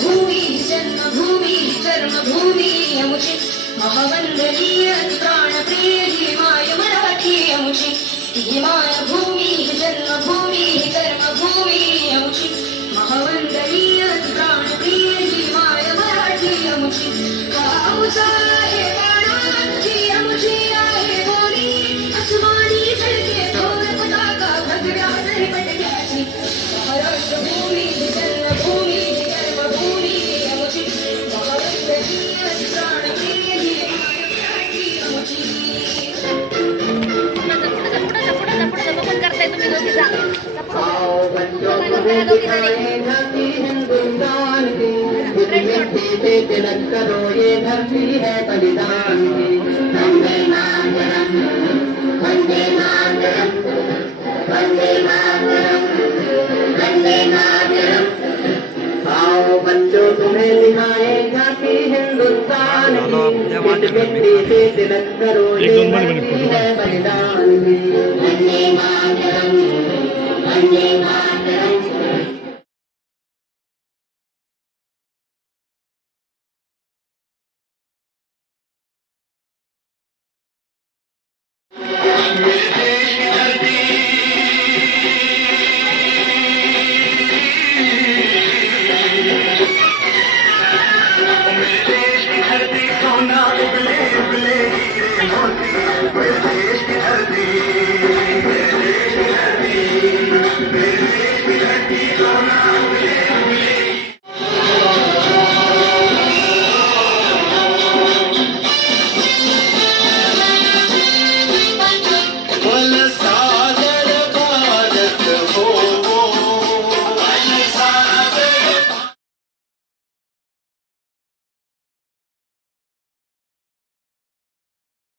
भूमी जन्मभूमी कर्मभूमी अमुची महावंदनीय प्राणप्रिय ही माय मराठी अमुची ही माय भूमी जन्मभूमी कर्मभूमी अमुची महावंदनीय प्राणप्रिय ही माय मराठी अमुची गावचा आहे प्राणांची अमुची आहे बोली आसमानी झळके थोर पताका भगव्या पटक्याची महाराष्ट्र भूमी जन्मभूमी तिलक करो ये धरती है बलिदान की वंदे मातरम वंदे मातरम वंदे मातरम वंदे मातरम। आओ बच्चों तुम्हें सिखाएगा कि हिंदुस्तान की मिट्टी से तिलक करो ये धरती है बलिदान